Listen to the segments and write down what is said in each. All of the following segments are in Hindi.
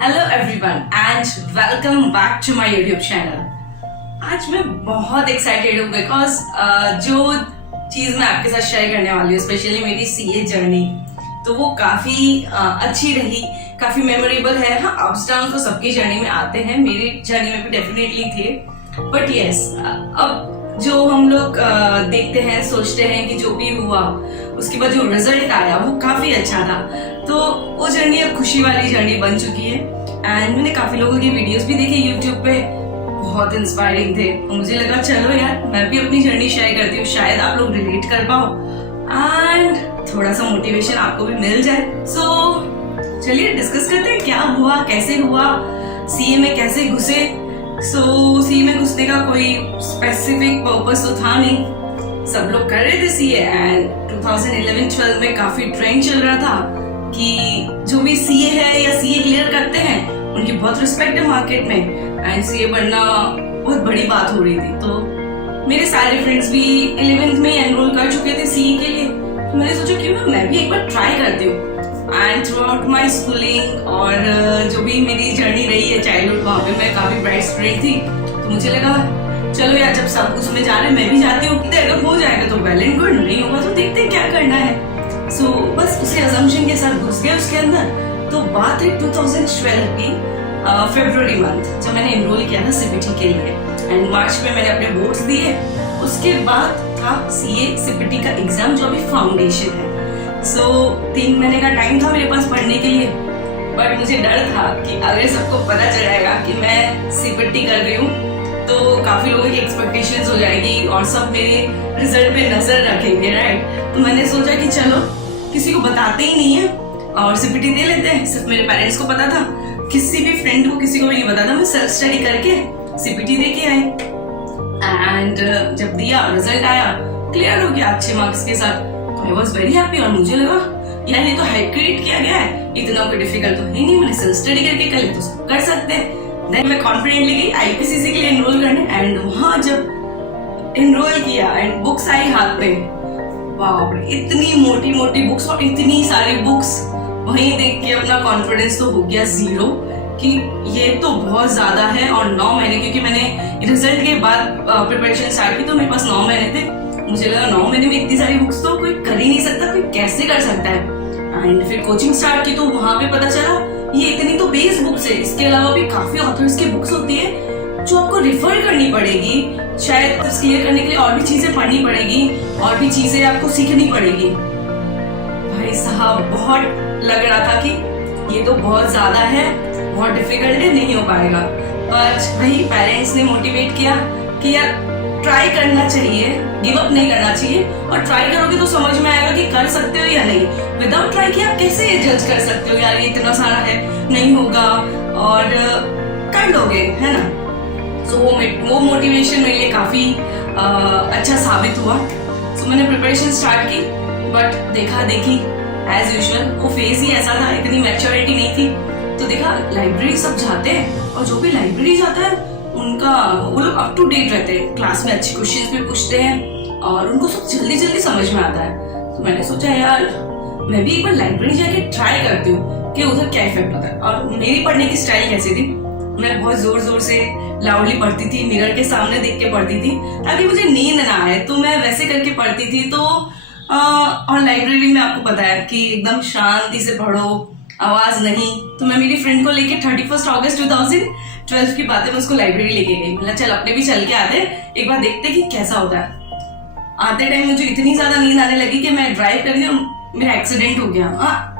Hello everyone and welcome back to my YouTube channel. आज मैं बहुत एक्साइटेड हूँ बिकॉज जो चीज मैं आपके साथ शेयर करने वाली हूँ, स्पेशली मेरी सीए जर्नी, तो वो काफी अच्छी रही, काफी मेमोरेबल है। हाँ, अप्स डाउन तो सबकी जर्नी में आते हैं, मेरी जर्नी में भी डेफिनेटली थे, बट यस अब जो हम लोग देखते हैं, सोचते हैं कि जो भी हुआ उसके बाद जो रिजल्ट आया वो काफी अच्छा था। तो वो जर्नी अब खुशी वाली जर्नी बन चुकी है एंड मैंने काफी लोगों की वीडियोस भी देखी यूट्यूब पे, बहुत इंस्पायरिंग थे। मुझे लगा चलो यार मैं भी अपनी जर्नी शेयर करती हूँ, शायद आप लोग रिलेट कर पाओ एंड थोड़ा सा मोटिवेशन आपको भी मिल जाए। सो चलिए डिस्कस करते हैं क्या हुआ, कैसे हुआ, सीए में कैसे घुसे। सीए में घुसने का कोई स्पेसिफिक पर्पस तो था नहीं, सब लोग कर रहे थे सीए एंड 2011-12 में काफी ट्रेंड चल रहा था कि जो भी सीए है या सीए क्लियर करते हैं उनकी बहुत रिस्पेक्ट है मार्केट में एंड सीए बनना बहुत बड़ी बात हो रही थी। तो मेरे सारे फ्रेंड्स भी 11th में एनरोल कर चुके थे सीए के लिए, तो मैंने सोचा क्यों ना मैं भी एक बार ट्राई करती हूँ। And through out my schooling और जो भी मेरी जर्नी रही है चाइल्डहुड, वहाँ पे मैं काफी ब्राइट स्टूडेंट थी, तो मुझे लगा चलो यार जब सब उसमें जा रहे मैं भी जाती हूँ, अगर हो जाएगा तो वेल एंड गुड, नहीं होगा तो देखते हैं क्या करना है। बस उसी असम्पशन के साथ घुस गए उसके अंदर। तो बात है 2012 की फरवरी मंथ, जब मैंने एनरोल किया था सीपीटी के लिए एंड मार्च में मैंने अपने बोर्ड्स दिए। उसके बाद था सीए सीपीटी का एग्जाम जो अभी फाउंडेशन है। 3 महीने का टाइम था मेरे पास पढ़ने के लिए, बट मुझे डर था कि अगर सबको पता चल जाएगा कि मैं सीपीटी कर रही हूँ तो काफी लोगों की एक्सपेक्टेशंस हो जाएगी और सब मेरे रिजल्ट पे नजर रखेंगे, राइट। तो मैंने सोचा कि चलो किसी को बताते ही नहीं है और सीपीटी दे लेते हैं। सिर्फ मेरे पेरेंट्स को पता था, किसी भी फ्रेंड को किसी को भी नहीं पता था। मैं सेल्फ स्टडी करके सीपीटी दे के आई एंड जब दिया रिजल्ट आया, क्लियर हो गया अच्छे मार्क्स के साथ, तो आई वाज वेरी हैप्पी। और मुझे लगा यार ये तो हाई क्रिएट किया गया है, इतना कोई डिफिकल्ट तो है नहीं, मैंने सेल्फ स्टडी करके कर लिया तो कर सकते हैं। देन मैं कॉन्फिडेंटली गई आईपीसीसी के लिए एनरोल करने एंड वहां जब एनरोल किया एंड बुक्स आई हाथ में, बाप रे इतनी मोटी मोटी बुक्स और इतनी सारी बुक्स, वहीं देख के अपना कॉन्फिडेंस तो हो गया जीरो कि ये तो बहुत ज्यादा है। और 9 महीने, क्योंकि मैंने रिजल्ट के बाद प्रिपरेशन स्टार्ट की तो मेरे पास 9 महीने थे, मुझे लगा 9 महीने में इतनी सारी बुक्स तो कोई कर ही नहीं सकता, कोई कैसे कर सकता है। एंड फिर कोचिंग स्टार्ट की तो वहां पे पता चला ये इतनी तो बेस बुक्स है, इसके अलावा भी काफी ऑथर्स की बुक्स होती है जो आपको रिफर करनी पड़ेगी, शायद क्लियर करने के लिए और भी चीजें पढ़नी पड़ेगी और भी चीजें आपको सीखनी पड़ेगी। भाई साहब बहुत लग रहा था कि ये तो बहुत ज्यादा है, बहुत डिफिकल्ट है, नहीं हो पाएगा। बट वही पेरेंट्स ने मोटिवेट किया कि यार ट्राई करना चाहिए, गिव अप नहीं करना चाहिए, और ट्राई करोगे तो समझ में आएगा कि कर सकते हो या नहीं। विदाउट ट्राई किया आप कैसे जज कर सकते हो यार ये इतना सारा है, नहीं होगा, और कर लोगे, है ना। वो मोटिवेशन मेरे लिए काफी अच्छा साबित हुआ। मैंने प्रिपरेशन स्टार्ट की, बट देखा देखी एज यूजुअल वो फेज ही ऐसा था, इतनी मैच्योरिटी नहीं थी। तो देखा लाइब्रेरी सब जाते हैं और जो भी लाइब्रेरी जाता है उनका वो लोग अप टू डेट रहते हैं, क्लास में अच्छे क्वेश्चंस भी पूछते हैं और उनको सब जल्दी जल्दी समझ में आता है। तो मैंने सोचा यार मैं भी एक बार लाइब्रेरी जाके ट्राई करती हूँ कि उधर क्या इफेक्ट होता है। और मेरी पढ़ने की स्टाइल कैसी थी, मैं बहुत जोर जोर से लाउडली पढ़ती थी, मिरर के सामने देख के पढ़ती थी ताकि मुझे नींद ना आए, तो मैं वैसे करके पढ़ती थी। तो और लाइब्रेरी में आपको पता है कि एकदम शांति से पढ़ो, आवाज नहीं। तो मैं मेरी फ्रेंड को लेके 31 अगस्त 2012 की बात है, मैं उसको लाइब्रेरी लेके गई। मतलब चल अपने भी चल के आते, एक बार देखते कि कैसा होता है। आते टाइम मुझे इतनी ज्यादा नींद आने लगी कि मैं ड्राइव कर रही हूँ, मेरा एक्सीडेंट हो गया।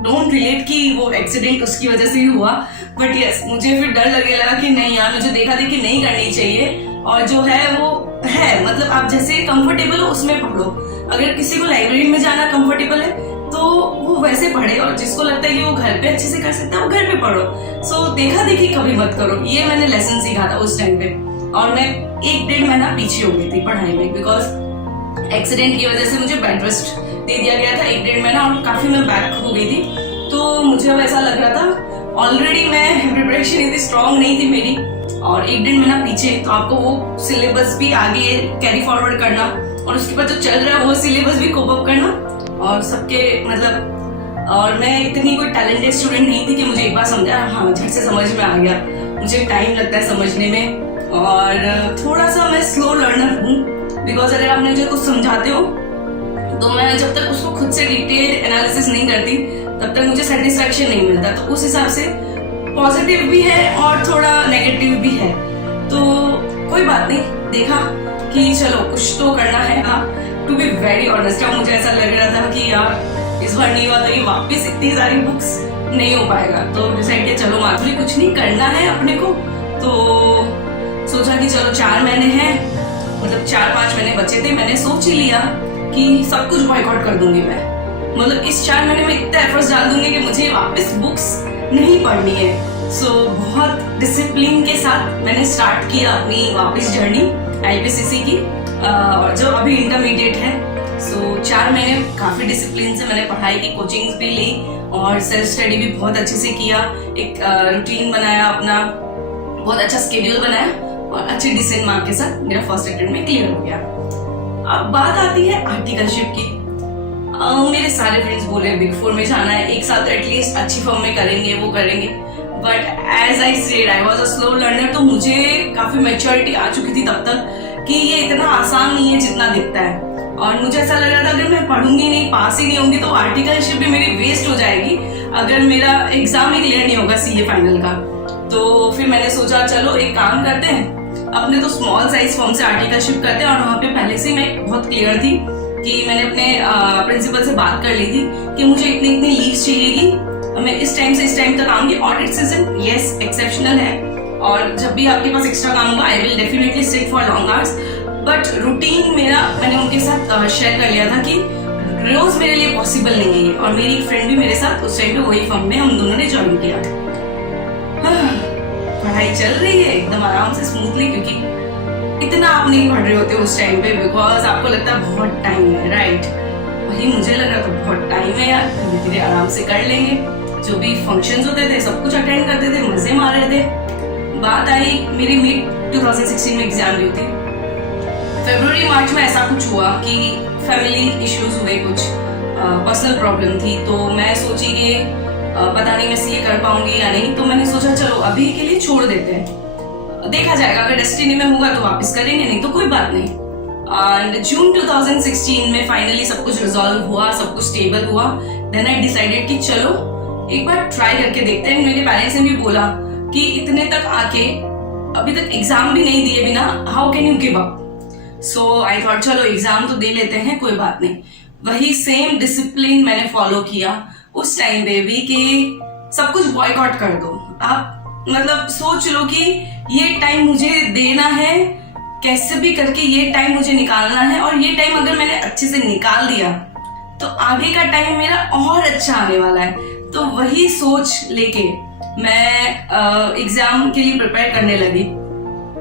डोंट रिलेट कि वो एक्सीडेंट उसकी वजह से ही हुआ, बट यस मुझे फिर डर लगने लगा कि नहीं यार मुझे देखा देखी नहीं करनी चाहिए, और जो है वो है, मतलब आप जैसे कंफर्टेबल हो उसमें पढ़ो। अगर किसी को लाइब्रेरी में जाना कंफर्टेबल है तो वो वैसे पढ़े, और जिसको लगता है कि वो घर पे अच्छे से कर सकता है वो घर पे पढ़ो। देखा देखी कभी मत करो, ये मैंने लेसन सीखा था उस टाइम पे। और मैं 1-1.5 महीना पीछे हो गई थी पढ़ाई में, बिकॉज एक्सीडेंट की वजह से मुझे बेड रेस्ट दे दिया गया था 1-1.5 महीना, और काफी मैं बैक हो गई थी। तो मुझे अब ऐसा लग रहा था, ऑलरेडी मैं प्रिपरेशन इतनी स्ट्रॉन्ग नहीं थी मेरी, और 1-1.5 महीना पीछे, तो आपको वो सिलेबस भी आगे कैरी फॉरवर्ड करना और उसके बाद जो चल रहा है वो सिलेबस भी कोप अप करना, और सबके मतलब और मैं इतनी कोई टैलेंटेड स्टूडेंट नहीं थी कि मुझे एक बार समझा हाँ झट से समझ में आ गया। मुझे टाइम लगता है समझने में और थोड़ा सा मैं स्लो लर्नर हूँ। बिकॉज अगर आप मुझे कुछ समझाते हो तो मैं जब तक उसको खुद से डिटेल्ड एनालिसिस नहीं करती तब तक मुझे सेटिस्फेक्शन नहीं मिलता। तो उस हिसाब से पॉजिटिव भी है और थोड़ा नेगेटिव भी है। तो कोई बात नहीं, देखा कि चलो कुछ तो करना है। हाँ, टू बी वेरी ऑनेस्ट, अब मुझे ऐसा लग रहा था कि यार इस बार नहीं हुआ तो ये वापस इतनी सारी बुक्स नहीं हो पाएगा। तो डिसाइड किया चलो माधुरी कुछ नहीं करना है अपने को। तो सोचा कि चलो 4 महीने हैं, मतलब 4-5 महीने बचे थे। मैंने सोच ही लिया कि सब कुछ बॉयकॉट कर दूंगी मैं। मतलब इस 4 महीने में इतना एफर्ट्स डाल दूंगी कि मुझे वापस बुक्स नहीं पढ़नी है। सो बहुत डिसिप्लिन के साथ मैंने स्टार्ट किया अपनी वापस जर्नी IPCC की, और जो अभी इंटरमीडिएट है। सो 4 महीने काफी डिसिप्लिन से मैंने पढ़ाई की, कोचिंग्स भी ली और सेल्फ स्टडी भी बहुत अच्छे से किया। एक रूटीन बनाया अपना, बहुत अच्छा स्केड्यूल बनाया और अच्छे डिसेंट मार्क के साथ मेरा फर्स्ट अटेम्प्ट में क्लियर हो गया। अब बात आती है आर्टिकलशिप की। मेरे सारे फ्रेंड्स बोले बिग 4 में जाना है, एक साल तो एटलीस्ट अच्छी फर्म में करेंगे, वो करेंगे। But as I said I was a slow learner. तो मुझे काफी मैच्योरिटी आ चुकी थी तब तक कि ये इतना आसान नहीं है जितना दिखता है। और मुझे ऐसा लग रहा था अगर मैं पढ़ूंगी नहीं, पास ही नहीं होंगी तो आर्टिकलशिप भी मेरी वेस्ट हो जाएगी अगर मेरा एग्जाम ही क्लियर नहीं होगा CA फाइनल का। तो फिर मैंने सोचा चलो एक काम करते हैं, अपने तो स्मॉल साइज फॉर्म से आर्टिकलशिप करते हैं। और वहाँ पे पहले से मैं बहुत क्लियर थी कि मैंने अपने प्रिंसिपल से बात कर ली थी कि मुझे इतनी इतनी लीव्स चाहिएगी, मैं इस टाइम से इस टाइम तक आऊंगी। ऑडिट सीजन यस एक्सेप्शनल है और जब भी आपके पास एक्स्ट्रा काम होगा I will definitely sit for long hours. But routine मेरा मैंने उनके साथ शेयर कर लिया था कि रोज मेरे लिए पॉसिबल नहीं है ये। और मेरी एक फ्रेंड भी मेरे साथ उस टाइम पे वही फर्म में हम दोनों ने ज्वाइन किया। पढ़ाई चल रही है एकदम आराम से स्मूथली, क्योंकि इतना आप नहीं पढ़ रहे होते उस टाइम पे बिकॉज आपको लगता है बहुत टाइम है, राइट। वही मुझे लग रहा था बहुत टाइम है यार, धीरे धीरे आराम से कर लेंगे। जो भी फंक्शंस होते थे सब कुछ अटेंड करते थे, मजे मार रहे थे। बात आई मेरी मिड 2016 में एग्जाम ड्यू थी। फरवरी मार्च में ऐसा कुछ हुआ कि फैमिली इश्यूज हुए, कुछ पर्सनल प्रॉब्लम थी। तो मैं सोची कि पता नहीं मैं CA कर पाऊंगी या नहीं। तो मैंने सोचा चलो अभी के लिए छोड़ देते हैं, देखा जाएगा, अगर डेस्टिनी में होगा तो वापस करेंगे, नहीं तो कोई बात नहीं। एंड जून 2016 में फाइनली सब कुछ रिजॉल्व हुआ, सब कुछ स्टेबल हुआ। देन आई डिसाइडेड कि चलो एक बार ट्राई करके देखते हैं। मेरे पेरेंट्स ने भी बोला कि इतने तक आके अभी तक एग्जाम भी नहीं दिए बिना how can you give up. So I thought चलो एग्जाम तो दे लेते हैं, कोई बात नहीं। वही सेम डिसिप्लिन मैंने फॉलो किया उस टाइम पे भी कि सब कुछ बॉयकॉट कर दो। आप मतलब सोच लो कि ये टाइम मुझे देना है, कैसे भी करके ये टाइम मुझे निकालना है। और ये टाइम अगर मैंने अच्छे से निकाल दिया तो आगे का टाइम मेरा और अच्छा आने वाला है। तो वही सोच लेके मैं एग्जाम के लिए प्रिपेयर करने लगी।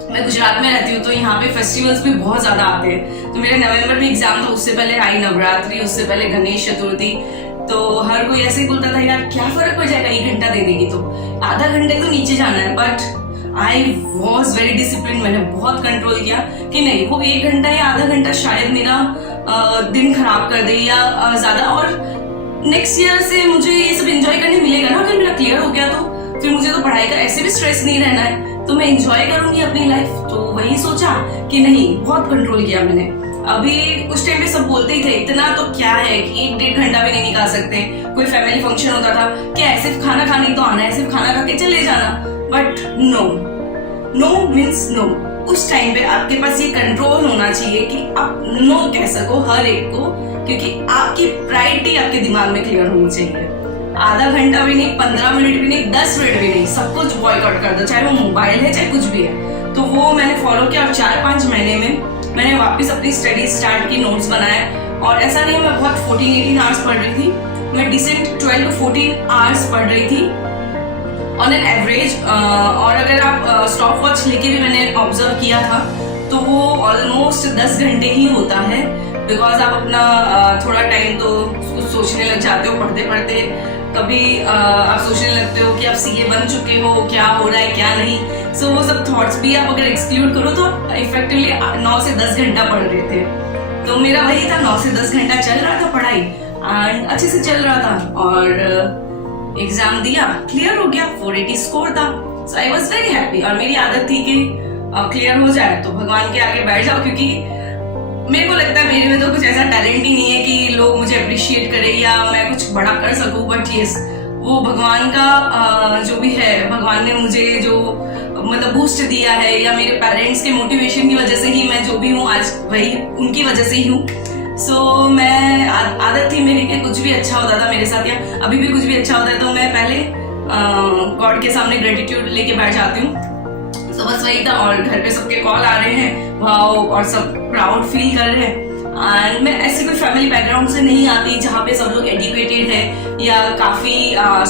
मैं गुजरात में रहती हूँ तो यहाँ पे फेस्टिवल्स भी बहुत ज्यादा आते हैं। तो मेरे नवंबर में एग्जाम था, उससे पहले आई नवरात्रि, उससे पहले गणेश चतुर्थी। तो हर कोई ऐसे ही बोलता था यार क्या फर्क पड़ जाएगा, 1 घंटा दे देगी तो, आधा घंटे तो नीचे जाना है। But I was very discipline, मैंने बहुत कंट्रोल किया कि नहीं वो 1 घंटा या आधा घंटा शायद मेरा दिन खराब कर दे या ज्यादा। और नेक्स्ट ईयर से मुझे ये सब एंजॉय करने मिलेगा ना, अगर मेरा क्लियर हो गया तो फिर मुझे तो पढ़ाई का ऐसे भी स्ट्रेस नहीं रहना है, तो मैं एंजॉय करूंगी अपनी लाइफ। तो वही सोचा कि नहीं, बहुत कंट्रोल किया मैंने। अभी उस टाइम पे सब बोलते ही थे इतना तो क्या है कि 1-1.5 घंटा भी नहीं निकाल सकते। कोई फैमिली फंक्शन होता था क्या सिर्फ खाना खाने तो आना है, सिर्फ खाना खा के चले जाना। But no means no. उस टाइम पे आपके पास ये कंट्रोल होना चाहिए कि आप नो कह सको हर एक को, क्योंकि आपकी प्रायोरिटी आपके दिमाग में क्लियर होनी चाहिए। आधा घंटा भी नहीं, 15 मिनट भी नहीं, 10 मिनट भी नहीं, सब कुछ बॉयकॉट कर दो, चाहे वो मोबाइल है चाहे कुछ भी है। तो वो मैंने फॉलो किया और 4-5 महीने में मैंने वापस अपनी स्टडी स्टार्ट की, नोट्स बनाए। और ऐसा नहीं मैं बहुत 14-18 आवर्स पढ़ रही थी, मैं डिसेंट 12-14 आवर्स पढ़ रही थी ऑन एन एवरेज। और अगर आप स्टॉप वॉच लेके भी मैंने ऑब्जर्व किया था तो वो ऑलमोस्ट 10 घंटे ही होता है। बिकॉज आप अपना थोड़ा टाइम तो सोचने लग जाते हो पढ़ते पढ़ते। कभी आप सोचने लगते हो कि आप CA बन चुके हो, क्या हो रहा है क्या नहीं। सो वो सब थॉट्स भी आप अगर एक्सक्लूड करो तो आप इफेक्टिवली 9 से 10 घंटा पढ़ रहे थे। तो मेरा वही था, 9 से 10 घंटा चल रहा था पढ़ाई। एंड अच्छे से चल रहा था और एग्जाम दिया, क्लियर हो गया, 480 स्कोर था। सो आई वॉज वेरी हैप्पी। और मेरी आदत थी कि क्लियर हो जाए तो भगवान के आगे बैठ जाओ, क्योंकि मेरे को लगता है मेरे में तो कुछ ऐसा टैलेंट ही नहीं है कि लोग मुझे अप्रिशिएट करें या मैं कुछ बड़ा कर सकूं। बट यस, वो भगवान का जो भी है, भगवान ने मुझे जो मतलब बूस्ट दिया है या मेरे पेरेंट्स के मोटिवेशन की वजह से ही मैं जो भी हूँ आज, वही उनकी वजह से ही हूँ। सो मैं आदत थी मेरी कि कुछ भी अच्छा होता था मेरे साथ या अभी भी कुछ भी अच्छा होता है तो मैं पहले गॉड के सामने ग्रेटिट्यूड लेके बैठ जाती हूँ। तो बस वही था। और घर पे सबके कॉल आ रहे हैं, वाओ, और सब प्राउड फील कर रहे हैं। एंड मैं ऐसी कोई फैमिली बैकग्राउंड से नहीं आती जहाँ पे सब लोग एजुकेटेड है या काफी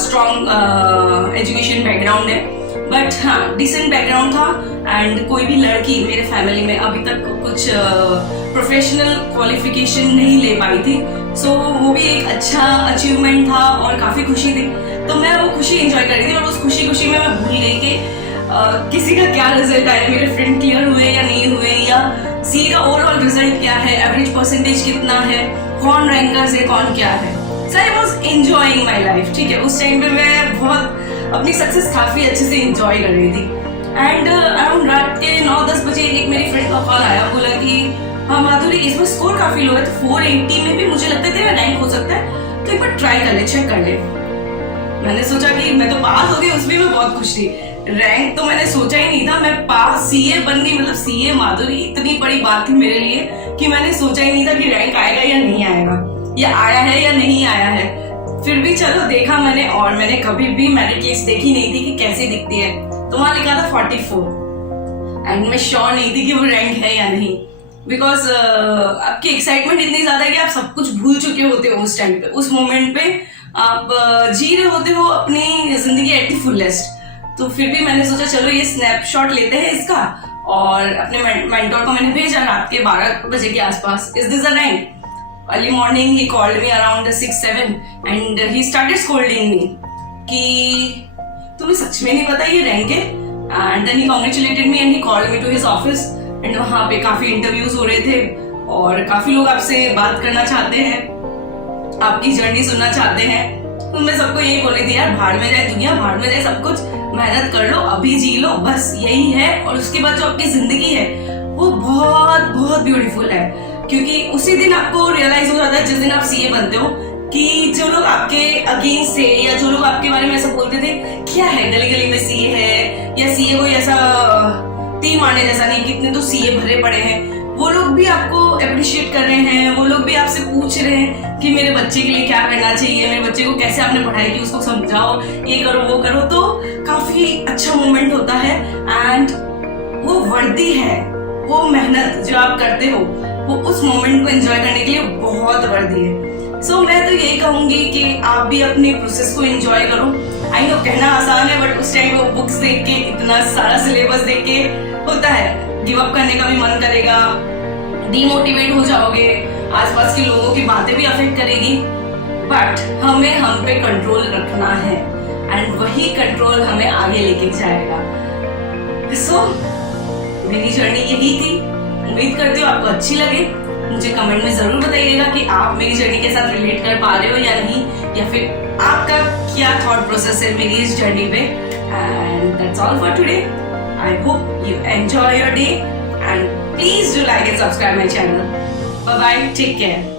स्ट्रॉन्ग एजुकेशन बैकग्राउंड है, बट हाँ डिसेंट बैकग्राउंड था। एंड कोई भी लड़की मेरे फैमिली में अभी तक कुछ प्रोफेशनल क्वालिफिकेशन नहीं ले पाई थी। सो वो भी एक अच्छा अचीवमेंट था और काफी खुशी थी। तो मैं वो खुशी एंजॉय कर रही थी और उस खुशी में मैं भूल गई कि किसी का क्या रिजल्ट आया, मेरे फ्रेंड क्लियर हुए या नहीं हुए, या सी का ओवरऑल रिजल्ट क्या है, एवरेज परसेंटेज कितना है, कौन रैंकर्स है, कौन क्या है। So I was enjoying my life. ठीक है, उस टाइम पे मैं बहुत अपनी सक्सेस काफी अच्छे से एंजॉय कर रही थी। एंड अराउंड रात के 9-10 बजे एक मेरी फ्रेंड का कॉल आया, बोला कि हाँ माधुरी, इसमें स्कोर काफी लो है, तो 480 में भी मुझे लगता है तेरा रैंक हो सकता है, तो एक बार ट्राई कर ले, चेक कर ले। मैंने सोचा कि मैं तो पास हो गई, उसमें मैं बहुत खुश थी। रैंक तो मैंने सोचा ही नहीं था, मैं पास सीए बन गई। मतलब सीए माधुरी इतनी बड़ी बात थी मेरे लिए कि मैंने सोचा ही नहीं था कि रैंक आएगा या नहीं आएगा, या आया है या नहीं आया है। फिर भी चलो देखा मैंने, और मैंने कभी भी मेरिट लिस्ट देखी नहीं थी कि कैसे दिखती है, तो वहां लिखा था 44। एंड मैं श्योर नहीं थी कि वो रैंक है या नहीं, बिकॉज आपकी एक्साइटमेंट इतनी ज्यादा है कि आप सब कुछ भूल चुके होते हो उस टाइम पे। उस मोमेंट पे आप जी रहे होते हो अपनी जिंदगी एट द फुलेस्ट। तो फिर भी मैंने सोचा चलो ये स्नैपशॉट लेते हैं इसका, और अपने मेंटोर को मैंने भेजा रात के 12 बजे के आसपास, is this a rank? Early morning he called me around 6-7 and he started scolding me कि तुम्हें सच में नहीं पता ये रैंक है। And then he congratulated me and he called me to his office. एंड वहां पे काफी इंटरव्यूज हो रहे थे और काफी लोग आपसे बात करना चाहते हैं, आपकी जर्नी सुनना चाहते हैं। तो मैं सबको यही बोली थी, यार भाड़ में जाए दुनिया, भाड़ में जाए सब कुछ, मेहनत कर लो, अभी जी लो, बस यही है। और उसके बाद जो आपकी जिंदगी है वो बहुत बहुत ब्यूटीफुल है, क्योंकि उसी दिन आपको रियलाइज हो जाता है जिस दिन आप सीए बनते हो कि जो लोग आपके अगेंस्ट थे या जो लोग आपके बारे में ऐसा बोलते थे, क्या है गली गली में सीए है, या सीए कोई ऐसा तीन मारने जैसा नहीं, कितने तो सीए भरे पड़े हैं, वो लोग भी आपको अप्रिशिएट कर रहे हैं। वो लोग भी आपसे पूछ रहे हैं कि मेरे बच्चे के लिए क्या करना चाहिए, मेरे बच्चे को कैसे आपने पढ़ाई की, उसको समझाओ, ये करो वो करो। तो काफी अच्छा मोमेंट होता है। एंड वो वर्दी है, वो मेहनत जो आप करते हो वो उस मोमेंट को एंजॉय करने के लिए बहुत वर्दी है। सो मैं तो यही कहूंगी कि आप भी अपनी प्रोसेस को एंजॉय करो। आई नो कहना आसान है, बट उस टाइम वो बुक्स देख के, इतना सारा सिलेबस देख के होता है, गिव अप करने का भी मन करेगा, डीमोटिवेट हो जाओगे, आसपास के लोगों की बातें भी अफेक्ट करेगी। बट हमें हम पे कंट्रोल रखना है एंड वही कंट्रोल हमें आगे लेके जाएगा। सो मेरी जर्नी यही थी। उम्मीद करती हूँ आपको अच्छी लगे। मुझे कमेंट में जरूर बताइएगा कि आप मेरी जर्नी के साथ रिलेट कर पा रहे हो या नहीं, या फिर आपका क्या थॉट प्रोसेस है मेरी इस जर्नी पे। And that's all for today. I hope you enjoy your day and please do like and subscribe my channel. Bye bye. Take care.